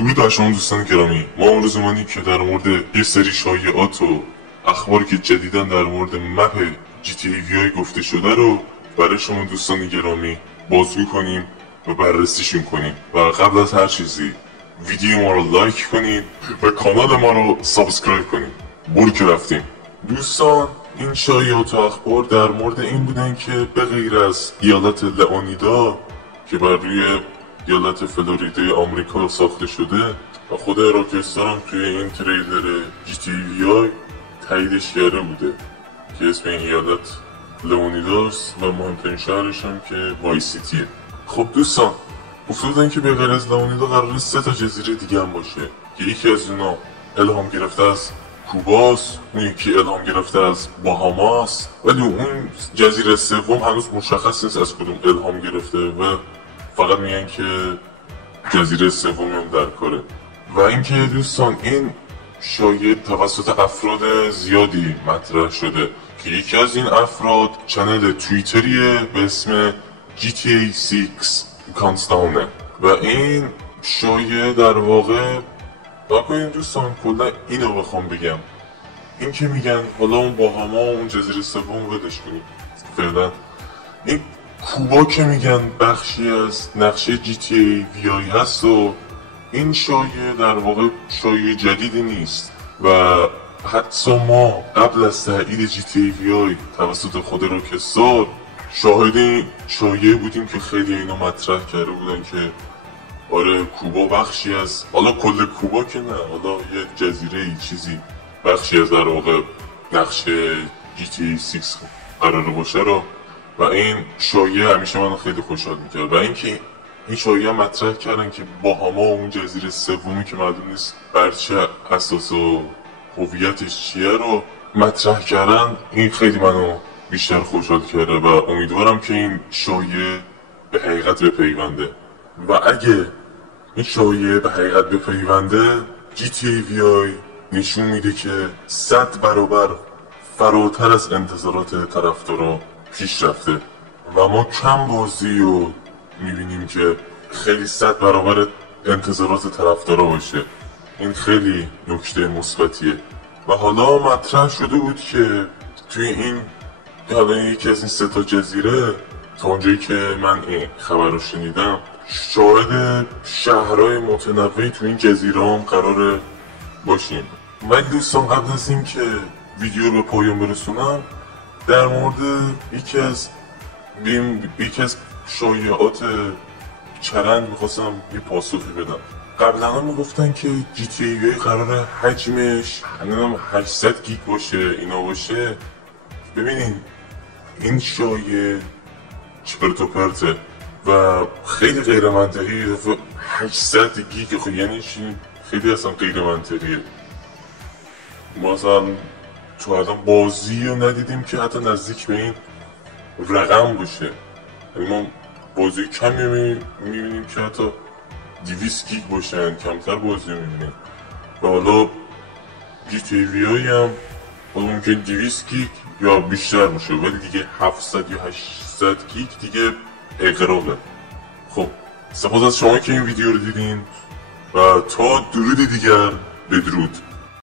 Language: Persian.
درود بر شما دوستان گرامی. ما امروز اومدیم که در مورد یه سری شایعات و اخباری که جدیداً در مورد مپ GTA VI گفته شده رو برای شما دوستان گرامی بازگو کنیم و بررسیشون کنیم. و قبل از هر چیزی ویدیو ما رو لایک کنید و کانال ما رو سابسکرایب کنید. برو که رفتیم دوستان. این شایعات و اخبار در مورد این بودن که به غیر از ایالت لئونیدا که بر روی ایالت فلوریدای آمریکا ساخته شده و خود راکستار هم توی این تریلر GTA VI تاییدش کرده بوده که اسم این ایالت لئونیداست و مهمترین شهرش هم که وای سیتیه. خب دوستان گفتن که به غیر از لئونیدا قراره 3 تا جزیره دیگه هم باشه که یکی از اونا الهام گرفته از کوباست، اون یکی الهام گرفته از باهاماست، ولی اون جزیره سوم هنوز مشخص نیست از کدوم الهام گرفته و فقط میگن که جزیره سوم هم در کاره. و اینکه دوستان این شایعه توسط افراد زیادی مطرح شده که یکی از این افراد چنل توییتریه به اسم GTA 6 کانستاونه و این شایعه در واقع این دوستان کلا اینو بخوام بگم، این که میگن حالا اون باهاما و اون جزیره سوم ولش کنیم فعلا، این کوبا که میگن بخشی از نقشه GTA VI هست و این شایعه در واقع شایعه جدیدی نیست و حتی ما قبل از تایید GTA VI توسط خود راکستار شاهد این شایعه بودیم که خیلی اینو مطرح کرده بودن که آره کوبا بخشی از، حالا کل کوبا که نه، حالا یه جزیره چیزی بخشی از در واقع نقشه GTA 6 قراره باشه رو. و این شایعه همیشه من خیلی خوشحال میکرد و اینکه این شایعه مطرح کردن که باهاما و اون جزیره سومی که معلوم نیست بر چه اساس و هویتش چیه رو مطرح کردن، این خیلی منو بیشتر خوشحال کرده و امیدوارم که این شایعه به حقیقت بپیونده و اگه این شایعه به حقیقت بپیونده GTA VI نشون میده که 100 برابر فراتر از انتظارات طرفدارا پیش رفته و ما کم بازی رو میبینیم که خیلی 100 برابر انتظارات طرفدارا باشه. این خیلی نکته مثبتیه و حالا مطرح شده بود که توی این حالا یکی از این 3 تا جزیره تا اونجایی که من این خبر رو شنیدم شاهد شهرهای متنوعی تو این جزیره هم قراره باشیم. ولی دوستان قبل از این که ویدیو رو به پایان برسونم در مورد یکی از شایعات چرند میخواستم یه پاسخی بدم. قبلا هم میگفتن که GTA VI قراره حجمش 800 گیگ باشه اینا باشه. ببینین این شایعه چرت و پرته و خیلی غیر منطقیه. 800 گیگ خب یعنی چی؟ خیلی اصلا غیر منطقیه. ما اصلا تو الان بازی رو ندیدیم که حتی نزدیک به این رقم باشه. یعنی ما بازی کمی میبینیم که حتی 200 گیگ باشن، کمتر بازی میبینیم و حالا GTA VI هم ممکن 200 گیگ یا بیشتر باشه ولی دیگه 700 یا 800 گیگ دیگه اقرابه. خب سپاس از شما که این ویدیو رو دیدین و تا درود دیگر بدرود.